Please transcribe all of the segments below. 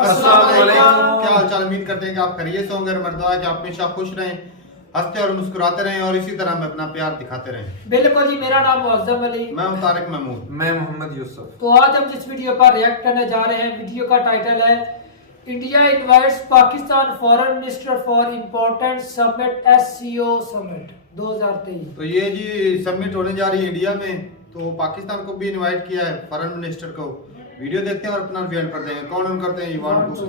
अस्सलाम वालेकुम। क्या हाल चाल? उम्मीद करते हैं कि आप खैरियत से होंगे। मर्दवा कि आप हमेशा खुश रहें, हंसते और मुस्कुराते रहें और इसी तरह में अपना प्यार दिखाते रहें। बिल्कुल जी। मेरा नाम मुअज्जम अली, मैं हूं तारिक महमूद। मैं मोहम्मद यूसुफ। तो आज हम जिस वीडियो पर रिएक्ट करने जा रहे हैं, वीडियो का टाइटल है India invites Pakistan foreign minister for important summit SCO summit 2023। तो ये जी समिट होने जा रही है इंडिया में, तो पाकिस्तान को भी इनवाइट किया है, फॉरेन मिनिस्टर को। वीडियो देखते हैं और अपना रिव्यू करते हैं। कौन ऑन करते हैं? ईवान को।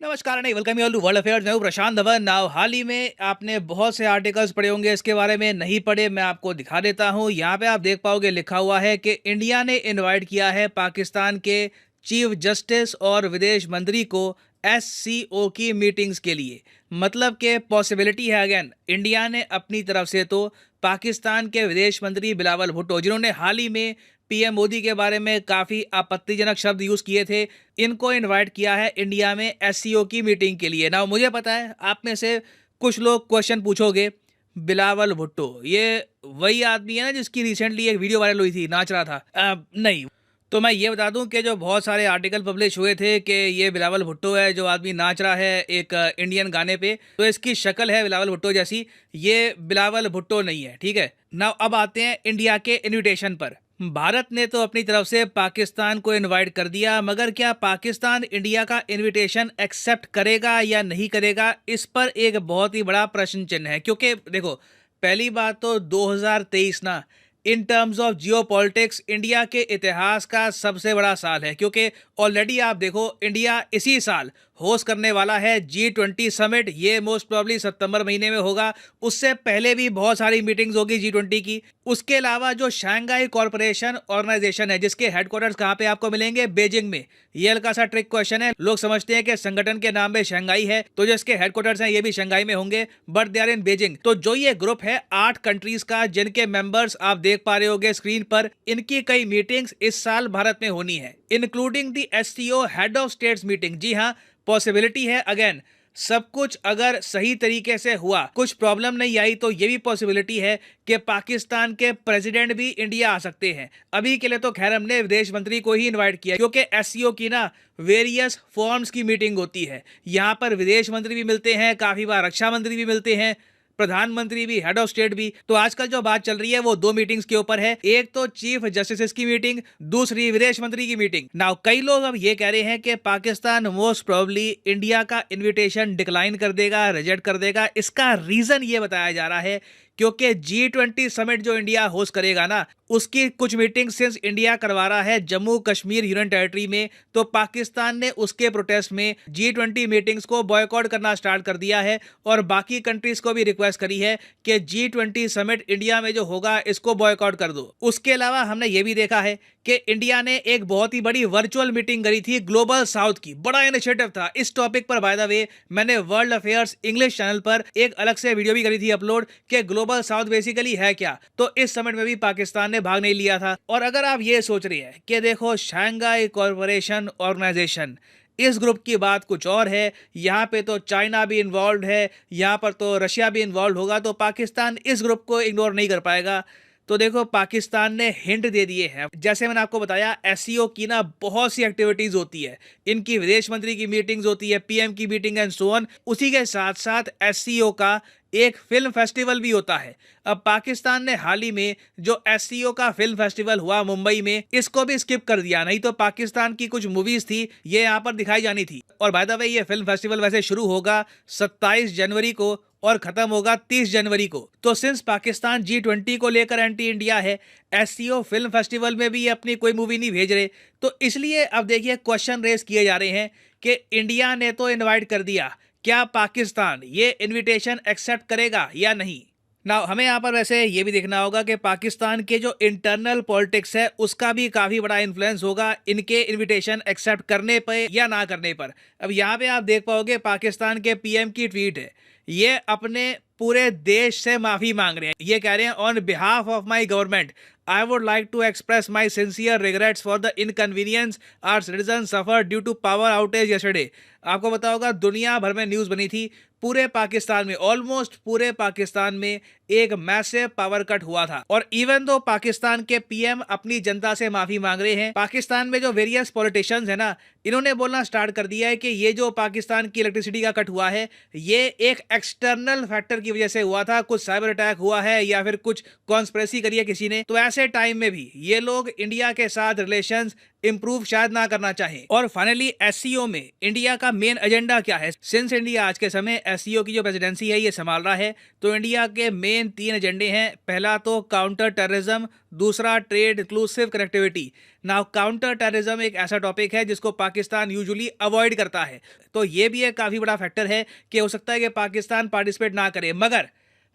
नमस्कार नहीं, welcome you all to world affairs. मैं हूं प्रशांत धवन। नाउ हाल ही में आपने बहुत से आर्टिकल्स पढ़े होंगे, इसके बारे में नहीं पढ़े मैं आपको दिखा देता हूं। यहाँ पे आप देख पाओगे लिखा हुआ है कि इंडिया ने इनवाइट किया है पाकिस्तान के चीफ जस्टिस और विदेश मंत्री को SCO की मीटिंग्स के लिए। मतलब के पॉसिबिलिटी है अगेन, इंडिया ने अपनी तरफ से तो पाकिस्तान के विदेश मंत्री बिलावल भुट्टो, जिन्होंने हाल ही में PM मोदी के बारे में काफ़ी आपत्तिजनक शब्द यूज़ किए थे, इनको इनवाइट किया है इंडिया में SCO की मीटिंग के लिए। ना मुझे पता है आप में से कुछ लोग क्वेश्चन पूछोगे, बिलावल भुट्टो ये वही आदमी है ना जिसकी रिसेंटली एक वीडियो वायरल हुई थी, नाच रहा था? नहीं। तो मैं ये बता दूं कि जो बहुत सारे आर्टिकल पब्लिश हुए थे कि ये बिलावल भुट्टो है जो आदमी नाच रहा है एक इंडियन गाने पे, तो इसकी शक्ल है बिलावल भुट्टो जैसी, ये बिलावल भुट्टो नहीं है, ठीक है ना। अब आते हैं इंडिया के इनविटेशन पर। भारत ने तो अपनी तरफ से पाकिस्तान को इनवाइट कर दिया, मगर क्या पाकिस्तान इंडिया का इनविटेशन एक्सेप्ट करेगा या नहीं करेगा, इस पर एक बहुत ही बड़ा प्रश्न चिन्ह है। क्योंकि देखो, पहली बात तो 2023 ना in terms of Jio politics India के इतिहास का सबसे बड़ा साल है, क्योंकि ऑलरेडी आप देखो इंडिया इसी साल होस्ट करने वाला है G20 समिट। ये मोस्ट प्रॉब्ली सितंबर महीने में होगा। उससे पहले भी बहुत सारी मीटिंग्स होगी G20 की। उसके अलावा जो शंघाई कॉरपोरेशन ऑर्गेनाइजेशन है, जिसके हेडक्वार्टर्स कहाँ पे आपको मिलेंगे? बीजिंग में। ये हल्का सा ट्रिक क्वेश्चन है। लोग समझते हैं कि संगठन के नाम में शंघाई है, तो जो इसके हेडक्वार्टर्स हैं ये भी शंघाई में होंगे, but they are in Beijing. तो जो ये ग्रुप है 8 कंट्रीज का, जिनके मेंबर्स आप देख पा रहे होगे स्क्रीन पर, इनकी कई मीटिंग्स इस साल भारत में होनी है, including the SCO head of states meeting. जी हाँ, पॉसिबिलिटी है अगेन, सब कुछ अगर सही तरीके से हुआ, कुछ प्रॉब्लम नहीं आई, तो ये भी पॉसिबिलिटी है कि पाकिस्तान के प्रेसिडेंट भी इंडिया आ सकते हैं। अभी के लिए तो खैर हमने विदेश मंत्री को ही इनवाइट किया, क्योंकि SCO की ना वेरियस फॉर्म्स की मीटिंग होती है। यहाँ पर विदेश मंत्री भी मिलते हैं, काफी बार रक्षा मंत्री भी मिलते हैं, प्रधानमंत्री भी, हेड ऑफ स्टेट भी। तो आजकल जो बात चल रही है वो 2 मीटिंग्स के ऊपर है, एक तो चीफ जस्टिस की मीटिंग, दूसरी विदेश मंत्री की मीटिंग। नाउ कई लोग अब ये कह रहे हैं कि पाकिस्तान मोस्ट प्रोबेबली इंडिया का इनविटेशन डिक्लाइन कर देगा, रिजेक्ट कर देगा। इसका रीजन ये बताया जा रहा है क्योंकि G20 समिट जो इंडिया होस्ट करेगा ना, उसकी कुछ मीटिंग सिंस इंडिया करवा रहा है जम्मू कश्मीर यूनियन टेरिटरी में, तो पाकिस्तान ने उसके प्रोटेस्ट में G20 मीटिंग्स को बॉयकॉट करना स्टार्ट कर दिया है और बाकी कंट्रीज को भी रिक्वेस्ट करी है कि G20 समिट इंडिया में जो होगा इसको बॉयकॉट कर दो। उसके अलावा हमने ये भी देखा है कि इंडिया ने एक बहुत ही बड़ी वर्चुअल मीटिंग करी थी ग्लोबल साउथ की, बड़ा इनिशिएटिव था। इस टॉपिक पर बाय द वे मैंने वर्ल्ड अफेयर्स इंग्लिश चैनल पर एक अलग से वीडियो भी करी थी अपलोड कि ग्लोबल साउथ बेसिकली है क्या। तो इस समिट में भी पाकिस्तान ने भाग नहीं लिया था। और अगर आप ये सोच रहे हैं कि देखो शंघाई कॉरपोरेशन ऑर्गेनाइजेशन, इस ग्रुप की बात कुछ और है, यहाँ पे तो चाइना भी इन्वॉल्व है, यहाँ पर तो रशिया भी इन्वॉल्व होगा, तो पाकिस्तान इस ग्रुप को इग्नोर नहीं कर पाएगा। तो देखो पाकिस्तान ने हिंट दे दिए हैं। जैसे मैंने आपको बताया SCO की ना बहुत सी एक्टिविटीज होती है, इनकी विदेश मंत्री की मीटिंग्स होती है, PM की मीटिंग एंड सो ऑन। उसी के साथ साथ SCO का एक फिल्म फेस्टिवल भी होता है। अब पाकिस्तान ने हाल ही में जो SCO का फिल्म फेस्टिवल हुआ मुंबई में, इसको भी स्किप कर दिया। नहीं तो पाकिस्तान की कुछ मूवीज थी ये यहाँ पर दिखाई जानी थी। और बाय द वे ये फिल्म फेस्टिवल वैसे शुरू होगा 27 जनवरी को और खत्म होगा 30 जनवरी को। तो सिंस पाकिस्तान G20 को लेकर एंटी इंडिया है, SCO फिल्म फेस्टिवल में भी अपनी कोई मूवी नहीं भेज रहे, तो इसलिए अब देखिए क्वेश्चन रेस किए जा रहे हैं कि इंडिया ने तो इनवाइट कर दिया, क्या पाकिस्तान ये इनविटेशन एक्सेप्ट करेगा या नहीं। ना हमें यहाँ पर वैसे ये भी देखना होगा कि पाकिस्तान के जो इंटरनल पॉलिटिक्स है उसका भी काफ़ी बड़ा इन्फ्लुएंस होगा इनके इनविटेशन एक्सेप्ट करने पर या ना करने पर। अब यहाँ पे आप देख पाओगे पाकिस्तान के PM की ट्वीट है, ये अपने पूरे देश से माफ़ी मांग रहे हैं। ये कह रहे हैं on behalf of my government I would like to express my sincere regrets for the inconvenience our citizen suffer due to power outage yesterday. आपको पता होगा दुनिया भर में न्यूज़ बनी थी, पूरे पाकिस्तान में, ऑलमोस्ट पूरे पाकिस्तान में एक मैसिव पावर कट हुआ था। और इवन तो पाकिस्तान के पीएम अपनी जनता से माफी मांग रहे हैं, पाकिस्तान में जो वेरियस पॉलिटिशियंस है ना, इन्होंने बोलना स्टार्ट कर दिया है कि ये जो पाकिस्तान की इलेक्ट्रिसिटी का कट हुआ है ये एक एक्सटर्नल फैक्टर की वजह से हुआ था, कुछ साइबर अटैक हुआ है या फिर कुछ कॉन्स्पिरेसी करी है किसी ने। तो ऐसे टाइम में भी ये लोग इंडिया के साथ रिलेशंस इंप्रूव शायद ना करना चाहें। और फाइनली एससीओ में इंडिया का मेन एजेंडा क्या है? सिंस इंडिया आज के समय एससीओ की जो प्रेसिडेंसी है ये संभाल रहा है, तो इंडिया के मेन 3 एजेंडे हैं। पहला तो काउंटर टेररिज्म, दूसरा trade inclusive connectivity. Now counter terrorism एक ऐसा टॉपिक है जिसको पाकिस्तान यूजुअली अवॉइड करता है, तो ये भी एक काफी बड़ा फैक्टर है कि हो सकता है कि पाकिस्तान पार्टिसिपेट ना करे। मगर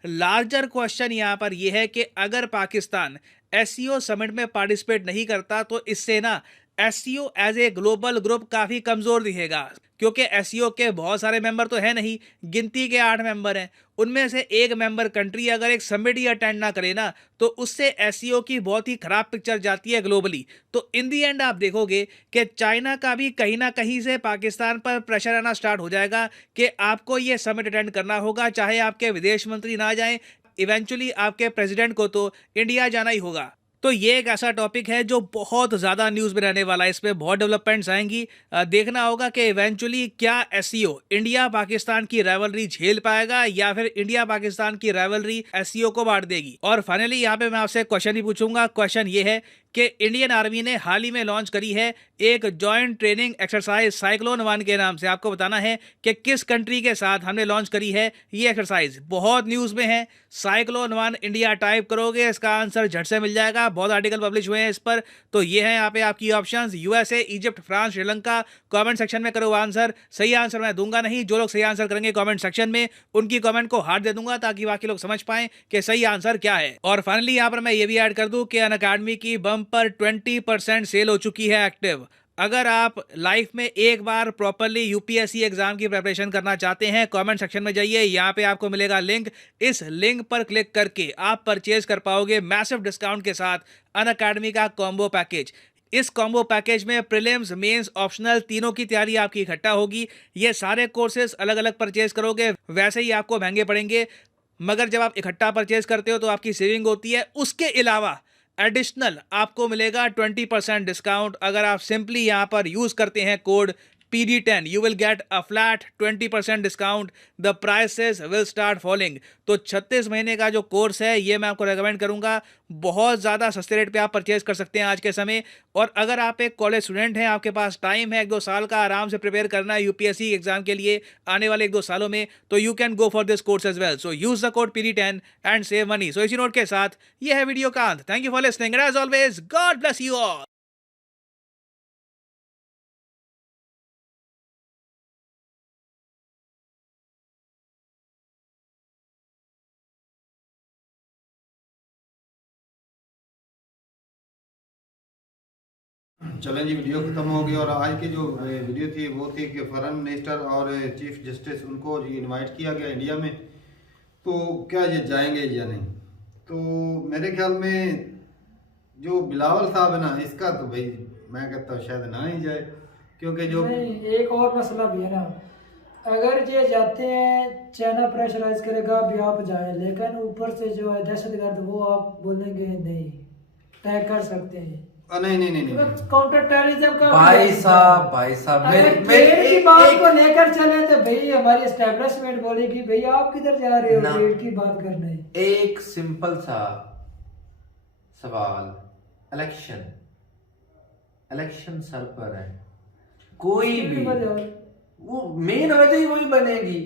लार्जर क्वेश्चन यहाँ पर यह है कि अगर पाकिस्तान एससीओ समिट में पार्टिसिपेट नहीं करता तो इससे ना SCO as a global group काफी कमजोर दिखेगा, क्योंकि एससीओ के बहुत सारे मेंबर तो है नहीं, गिनती के 8 मेंबर हैं। उनमें से एक मेंबर कंट्री अगर एक समिट ही अटेंड ना करे ना तो उससे एससीओ की बहुत ही खराब पिक्चर जाती है ग्लोबली। तो इन दी एंड आप देखोगे कि चाइना का भी कहीं ना कहीं से पाकिस्तान पर प्रेशर आना स्टार्ट हो जाएगा कि आपको ये समिट अटेंड करना होगा, चाहे आपके विदेश मंत्री ना जाएं, इवेंचुअली आपके प्रेसिडेंट को तो इंडिया जाना ही होगा। तो ये एक ऐसा टॉपिक है जो बहुत ज़्यादा न्यूज़ में रहने वाला है, इस पर बहुत डेवलपमेंट्स आएंगी। देखना होगा कि इवेंचुअली क्या एससीओ इंडिया पाकिस्तान की राइवलरी झेल पाएगा या फिर इंडिया पाकिस्तान की राइवलरी एससीओ को बांट देगी। और फाइनली यहाँ पे मैं आपसे क्वेश्चन ही पूछूंगा। क्वेश्चन ये है कि इंडियन आर्मी ने हाल ही में लॉन्च करी है एक जॉइंट ट्रेनिंग एक्सरसाइज साइक्लोन 1 के नाम से। आपको बताना है कि किस कंट्री के साथ हमने लॉन्च करी है ये एक्सरसाइज। बहुत न्यूज़ में है, साइक्लोन 1 इंडिया टाइप करोगे इसका आंसर झट से मिल जाएगा, बहुत आर्टिकल पब्लिश हुए हैं इस पर। तो ये है यहाँ पे आपकी options, USA, Egypt, France, Sri Lanka. Comment section में करो आंसर। सही आंसर मैं दूंगा नहीं, जो लोग सही आंसर करेंगे कमेंट सेक्शन में उनकी कमेंट को हार्ट दे दूंगा ताकि बाकी लोग समझ पाएं कि सही आंसर क्या है। और फाइनली यहाँ पर मैं ये भी ऐड कर दूं कि अनअकैडमी की पर 20% सेल हो चुकी है एक्टिव। अगर आप लाइफ में एक बार प्रॉपरली यूपीएससी एग्जाम की प्रिपरेशन करना चाहते हैं, कमेंट सेक्शन में जाइए, यहाँ पे आपको मिलेगा लिंक। इस लिंक पर क्लिक करके आप परचेज कर पाओगे मैसिव डिस्काउंट के साथ अनअकैडमी का कॉम्बो पैकेज। इस कॉम्बो पैकेज में प्रीलिम्स, मेंस, ऑप्शनल तीनों की तैयारी आपकी इकट्ठा होगी। ये सारे कोर्सेज अलग अलग परचेज करोगे वैसे ही आपको महंगे पड़ेंगे, मगर जब आप इकट्ठा परचेज करते हो तो आपकी सेविंग होती है। उसके अलावा एडिशनल आपको मिलेगा 20% डिस्काउंट। अगर आप सिंपली यहां पर यूज करते हैं code PD10 you will get a flat 20% discount. The prices will start falling. तो 36 महीने का जो कोर्स है ये मैं आपको रेकमेंड करूंगा, बहुत ज़्यादा सस्ते रेट पे आप परचेज कर सकते हैं आज के समय। और अगर आप एक कॉलेज स्टूडेंट हैं, आपके पास टाइम है 1-2 साल का आराम से प्रिपेयर करना है यूपीएससी एग्जाम के लिए आने वाले 1-2 सालों में, तो you can go for this course as well. So use the code PD10 and save money. सो इसी नोट के साथ ये है वीडियो का अंत। Thank you for listening and as always God bless you all. चलें जी, वीडियो ख़त्म हो गई। और आज की जो वीडियो थी वो थी कि फॉरेन मिनिस्टर और चीफ जस्टिस उनको इनवाइट किया गया इंडिया में, तो क्या ये जाएंगे या नहीं? तो मेरे ख्याल में जो बिलावल साहब है ना, इसका तो भाई मैं कहता हूँ शायद ना ही जाए, क्योंकि जो नहीं, एक और मसला भी है ना, अगर ये जाते हैं चाइना प्रेशराइज करेगा भी आप जाए, लेकिन ऊपर से जो है दहशतगर्द वो आप बोलेंगे नहीं तय कर सकते हैं। नहीं काउंटर टेररिज्म का भाई साहब ट्रेड की बात को लेकर चले तो भाई हमारी एस्टेब्लिशमेंट बोलेगी भाई आप किधर जा रहे हो ट्रेड की बात करने। एक सिंपल सा सवाल, इलेक्शन सर पर है, कोई भी वो मेन वजह ही वही बनेगी।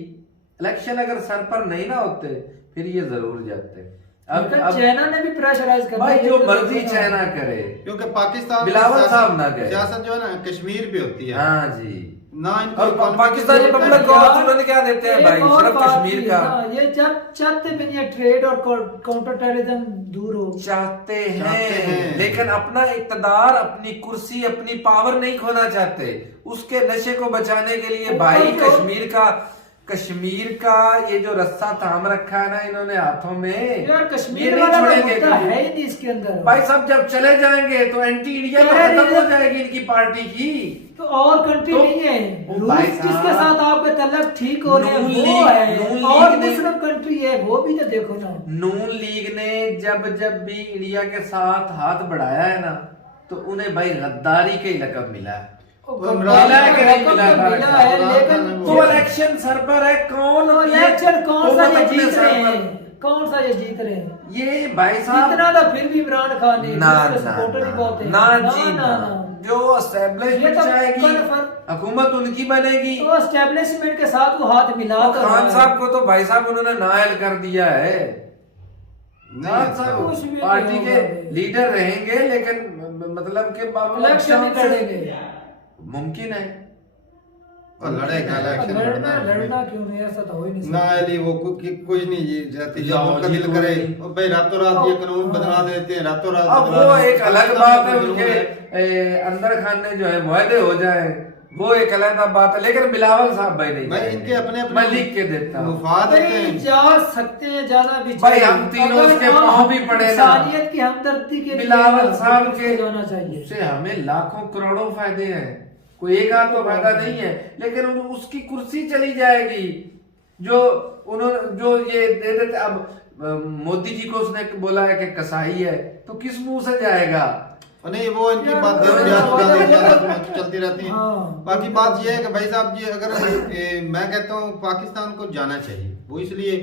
इलेक्शन अगर सर पर नहीं ना होते फिर ये जरूर जाते। अब चाइना ने भी प्रेशराइज कर भाई जो मर्जी चाइना करे, क्योंकि पाकिस्तान बिलावल साहब ना करे, सियासत जो है ना कश्मीर पे होती है। हाँ जी, ना और पाकिस्तानी पब्लिक को ऑप्शन क्या देते हैं भाई, सिर्फ कश्मीर का। ये जब चाहते भी नहीं ट्रेड और काउंटर टेररिज्म दूर हो, चाहते हैं लेकिन अपना इक़्तिदार, अपनी कुर्सी, अपनी पावर नहीं खोना चाहते। उसके नशे को बचाने के लिए भाई कश्मीर का कश्मीर का ये जो रस्सा थाम रखा है ना इन्होंने हाथों में, यार ये कश्मीर नहीं वाला छोड़ेंगे मुद्दा कभी। है ही नहीं इसके अंदर। भाई साहब जब चले जाएंगे तो एंटी इंडिया तो खत्म हो जाएगी इनकी पार्टी की। तो और कंट्री तो- नहीं है, ओ भाई रूस साहब, जिसके साथ आपके तल्लक ठीक हो रहे हैं नून वो लीग- है, नून और लीग ने- मुस्लिम कंट्री है वो भी तो देखो ना। नून लीग ने जब जब भी इंडिया के साथ हाथ बढ़ाया है ना तो उन्हें भाई गद्दारी के लकब मिला है। वो तो गद्दारी मिला है का कि नहीं रकम मिला तो है? मिला है, लेकिन तो इलेक्शन सर पर है, कौन इलेक्शन कौन सा ये अपने जीत सर रहे पर- हैं, कौन सा ये जीत रहे हैं? ये भाई साहब इतना तो फिर भी इमरान खान ने ना इसके सपोर्टर ही बहुत है। ना जी ना, जो एस्टेब्लिशमेंट ये तो जाएगी कन्फर्म- हुकूमत उनकी बनेगी। तो एस्टेब्लिशमेंट के साथ वो हाथ मिला तो तो खान रहा है। साहब को तो भाई साहब उन्होंने नायल कर दिया है। खान साहब कुछ भी पार्टी नहीं के होगा भाई। लीडर रहेंगे लेकिन मतलब के इलेक्शन नहीं लड़ेंगे। मुमकिन है। और लड़ेगा इलेक्शन लड़ना क्यों नहीं, ऐसा तो हो ही नहीं ना सकता। अली वो कुछ नहीं जी जाती जब जाओ उनका जी, दिल कोई करे नहीं। और भाई रातों रात ये कानून बदला देते हैं, रातों रात अब बदला वो देते हैं। एक अलग पाकिस्तान बात है, में उनके कानून अंदर खाने जो है मुआहदे हो जाए वो एक अलग बात है, लेकिन बिलावल साहब भाई नहीं भाई जाएंगे। इनके अपने अपने मैं लिख के देता हूँ मुफाद होते नहीं हैं। जा सकते हैं, जाना भी भाई चाहिए। हम तीनों अगर उसके आप पाँव भी पड़े ना। इंसानियत की हमदर्दी के लिए बिलावल साहब के जाना चाहिए। उससे हमें लाखों करोड़ों फायदे हैं, कोई एक आध तो फायदा नहीं है, लेकिन उसकी कुर्सी चली जाएगी जो उन्होंने जो ये दे देते। अब मोदी जी को उसने बोला है कि कसाई है, तो किस मुंह से जाएगा? नहीं वो इनकी यार, बातें यार, चलती रहती हैं। हाँ। बाकी बात ये है कि भाई साहब जी अगर मैं कहता हूँ पाकिस्तान को जाना चाहिए, वो इसलिए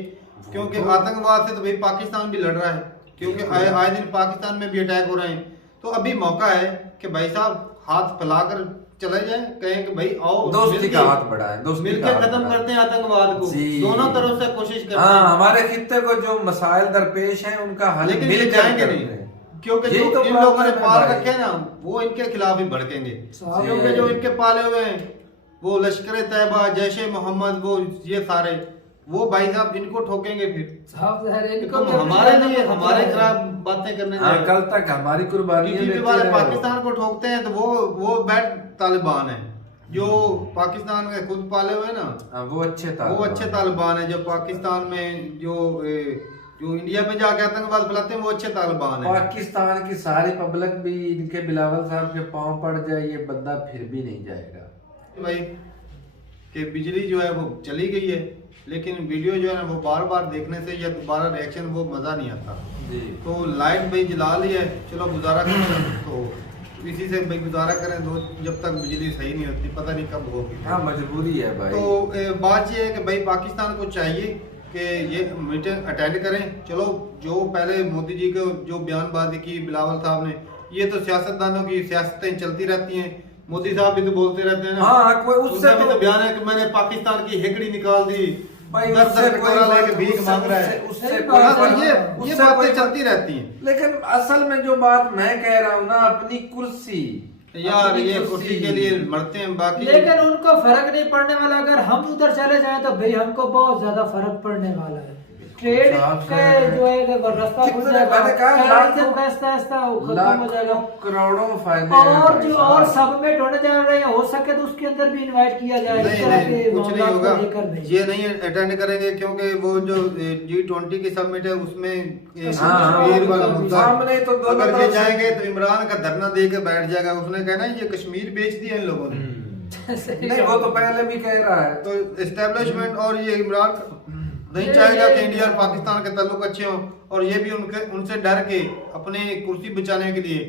क्योंकि आतंकवाद से तो भाई पाकिस्तान भी लड़ रहा है, क्योंकि आए दिन पाकिस्तान में भी अटैक हो रहे हैं। तो अभी मौका है कि भाई साहब हाथ फैलाकर चले जाएं, कहें कि भाई आओ दोस्ती का हाथ बढ़ाए, दोस्ती का मिलकर हाथ खत्म बढ़ाएं। करते हैं आतंकवाद को, जी। दोनों तरफ से कोशिश करते हाँ, हैं। हमारे खित्ते को जो मसाइल दरपेश हैं उनका हल लेकिन ये मिलकर जाएंगे करते नहीं, हैं। क्योंकि यही जो तो इन लोगों ने प्रॉब्लम है पाल भाई। रखे हैं ना वो इनके खिलाफ ही भड़केंगे, साहब, क्योंकि जो इनके पाले हुए हैं वो लश्कर तैयबा, जैश ए मोहम्मद, वो ये सारे वो भाई साहब इनको ठोकेंगे फिर। साहब ज़हर कि इनको तुम भी अपनी हमारे जान लिए को हमारे खतरा है। खिलाफ बातें करने हाँ, जाए। कल तक हमारी कुर्बानियां टीटीपी देते वाले रहे। पाकिस्तान को ठोकते हैं तो वो बैठ तालिबान है, जो पाकिस्तान के खुद पाले हुए ना हाँ, वो अच्छे था, वो अच्छे तालिबान है। जो पाकिस्तान में जो इंडिया में जाके आतंकवाद फैलाते हैं वो अच्छे तालिबान है। पाकिस्तान की सारी पब्लिक भी इनके बिलावल साहब के पांव पड़ जाए, ये बंदा फिर भी नहीं जाएगा भाई कि बिजली जो है वो चली गई है, लेकिन वीडियो जो है ना वो बार बार देखने से या दोबारा रिएक्शन वो मज़ा नहीं आता। जी। तो लाइट भाई जला ली है, चलो गुजारा करें, तो इसी से भाई गुजारा करें दो जब तक बिजली सही नहीं होती, पता नहीं कब होगी। हाँ, मजबूरी है भाई। तो बात ये है कि भाई पाकिस्तान को चाहिए कि ये मीटिंग अटेंड करें। चलो जो पहले मोदी जी को जो बयानबाजी की बिलावल साहब ने, ये तो सियासतदानों की सियासतें चलती रहती हैं। मोदी साहब भी तो बोलते रहते हैं ना, हाँ, कोई उससे उनका भी तो- तो बयान है कि मैंने पाकिस्तान की हेकड़ी निकाल दी, भाई 10 उससे कोई कटोरा लेके बात- भीख उससे- मांग रहा है। उससे सही कोई बात है, बात- ये उससे बातें कोई चलती रहती हैं। लेकिन असल में जो बात मैं कह रहा हूँ ना, अपनी कुर्सी यार अपनी ये कुर्सी के लिए मरते हैं, बाकी लेकिन उनको फर्क नहीं पड़ने वाला। अगर हम उधर चले जाएं तो भाई हमको बहुत ज्यादा फर्क पड़ने वाला है। ट्रेड साहब के से- जो है वो रास्ता खुल कितने जाएगा, मैंने कहा, टेररिज्म का आहिस्ता आहिस्ता वो खत्म हो जाएगा। लाखों करोड़ों फायदे हैं और भाई जो साहब। और सबमिट होने जा रहे हैं, हो सके तो उसके अंदर भी इनवाइट किया जाए। इस नहीं तरह नहीं के कुछ नहीं मामलों होगा, को लेकर नहीं। ये नहीं अटेंड करेंगे क्योंकि वो जो G20 की समिट है उसमें कश्मीर वाला मुद्दा, सामने तो दोनों अगर तरफ ये से- जाएंगे तो इमरान का धरना दे के बैठ जाएगा। उसने कहना ये कश्मीर बेच दिया इन लोगों ने। नहीं, वो तो पहले भी कह रहा है। तो एस्टेब्लिशमेंट और ये इमरान नहीं चाहेगा कि इंडिया और पाकिस्तान के ताल्लुक अच्छे हों, और ये भी उनसे डर के अपने कुर्सी बचाने के लिए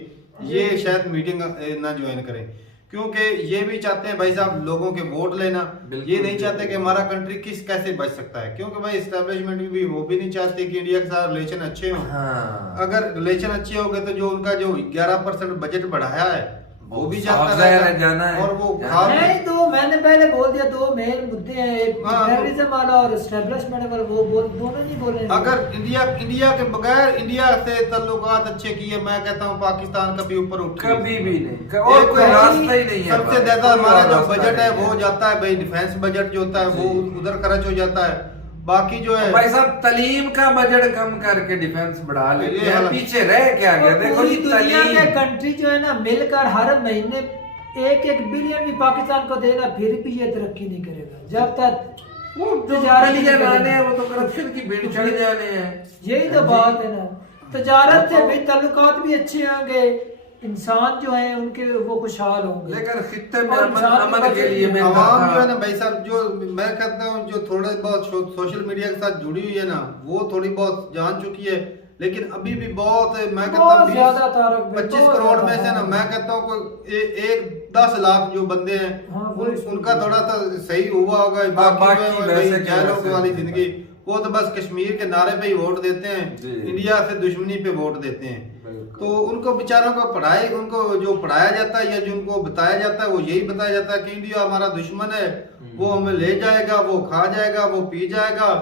ये शायद मीटिंग ना ज्वाइन करें, क्योंकि ये भी चाहते हैं भाई साहब लोगों के वोट लेना। बिल्कुल, ये नहीं चाहते कि बिल्कुल। हमारा कंट्री कैसे बच सकता है, क्योंकि भाई एस्टेब्लिशमेंट भी वो भी नहीं चाहते कि इंडिया के साथ रिलेशन अच्छे हों। हाँ। अगर रिलेशन अच्छे हो गए तो जो उनका जो 11% बजट बढ़ाया है वो भी साफ जाता जाहिर है, रहेगा। जाना है, और वो जाना खाद नहीं, तो मैंने पहले बोल दिया दो मेन मुद्दे हैं, एक हाँ, टेररिज्म वाला और एस्टेब्लिशमेंट वाला। वो दोनों नहीं बोले। अगर इंडिया के बगैर इंडिया से ताल्लुकात अच्छे किए, मैं कहता हूँ पाकिस्तान कभी ऊपर उठ कभी भी नहीं, और कोई रास्ता ही नहीं है। सबसे भाई, ज्यादा कोई हमारा जो रास्ता बजट है नहीं वो जाता है भाई डिफेंस बजट जो होता है वो जी। उधर खर्च हो जाता है। बाकी जो है भाई साहब तलीम का बजट कम करके डिफेंस बढ़ा लेते ये हैं, हालत- पीछे रह क्या गया? देखो पूरी जी, दुनिया के तलीम कंट्री जो है ना मिलकर हर महीने 1-1 बिलियन भी पाकिस्तान को देगा, फिर भी ये तरक्की नहीं करेगा जब तक वो जो तजारत गलियां की लाने हैं वो तो करप्शन की भीड़ चढ़ जाने हैं। यही तो बात है ना, तजारत से भी ताल्लुकात भी अच्छे होंगे, इंसान जो है उनके वो खुशहाल होंगे। लेकिन खित्ते में और अमन इंसान अमन के के लिए मैं आवाम जो है कहा ना भाई साहब, जो मैं कहता हूँ जो थोड़े बहुत सोशल मीडिया के साथ जुड़ी हुई है ना, वो थोड़ी बहुत जान चुकी है, लेकिन अभी भी बहुत मैं कहता बहुत हूँ ज्यादा तारक भाई, 25 बहुत करोड़ ज्यादा, में से ना हाँ। मैं कहता हूँ कोई 10 लाख जो बंदे हैं हाँ, उनका थोड़ा सा सही हुआ होगा। बाकी बाकी वैसे के जेलों वैसे। वाली जिंदगी, वो तो बस कश्मीर के नारे पे ही वोट देते हैं, जी। इंडिया से दुश्मनी पे वोट देते हैं। बिल्कुल। तो उनको बेचारों को पढ़ाई, उनको जो पढ़ाया जाता है या जो उनको बताया जाता है वो यही बताया जाता है कि इंडिया हमारा दुश्मन है, वो हमें ले जाएगा, वो खा जाएगा, वो पी जाएगा,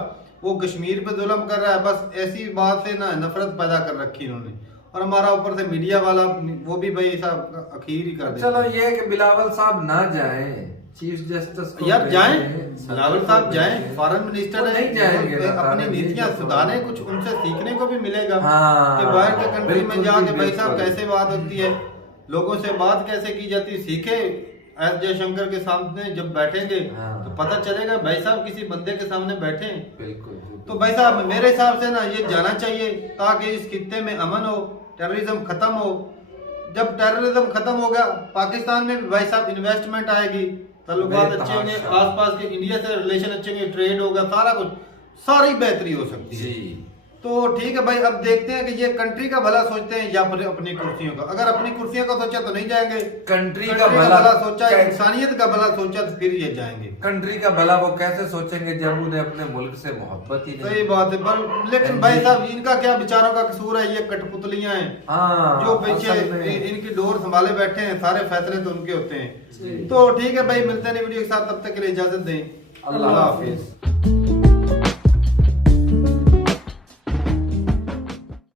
वो कश्मीर पे जुल्म कर रहा है। बस ऐसी बात से ना नफरत पैदा कर रखी इन्होंने, और हमारा ऊपर से मीडिया वाला वो भी भाई साहब अखीर ही कर देता चलो है। ये है कि बिलावल साहब ना जाएं, चीफ जस्टिस को यार जाएं, भेजें, बिलावल साहब जाएं, फॉरेन मिनिस्टर वो है, नहीं जाएंगे, वो अपनी बताने नीतियां नहीं सुधारें, कुछ उनसे सीखने को भी मिलेगा हाँ, कि बाहर के कंट्री में बिल्कुल जाके जी, भाई साहब बिल्कुल। कैसे बात होती है, लोगों से बात कैसे की जाती है, सीखे। एस जयशंकर के सामने जब बैठेंगे हाँ। तो पता चलेगा भाई साहब किसी बंदे के सामने बैठे हैं। बिल्कुल तो भाई साहब मेरे हिसाब से ना ये जाना चाहिए ताकि इस खित्ते में अमन हो, टेररिज्म खत्म हो। जब टेररिज्म खत्म होगा पाकिस्तान में भी भाई साहब इन्वेस्टमेंट आएगी, ताल्लुकात अच्छे होंगे, आसपास के इंडिया से रिलेशन अच्छे होंगे, ट्रेड होगा, सारा कुछ, सारी बेहतरी हो सकती है। जी। तो ठीक है भाई, अब देखते हैं कि ये कंट्री का भला सोचते हैं या फिर अपनी कुर्सियों का। अगर अपनी कुर्सियों का सोचा तो नहीं जाएंगे, कंट्री कंट्री का भला सोचा, इंसानियत का भला सोचा तो फिर ये जाएंगे। कंट्री का भला वो कैसे सोचेंगे जब उन्हें अपने मुल्क से मोहब्बत ही नहीं। सही बात है, पर लेकिन भाई साहब इनका क्या बेचारों का कसूर है, ये कठपुतलियां हैं हाँ, जो पीछे असल में। इनकी डोर संभाले बैठे हैं, सारे फैसले तो उनके होते हैं। तो ठीक है भाई, मिलते हैं नई वीडियो के साथ, तब तक के लिए इजाजत दें, अल्लाह हाफिज।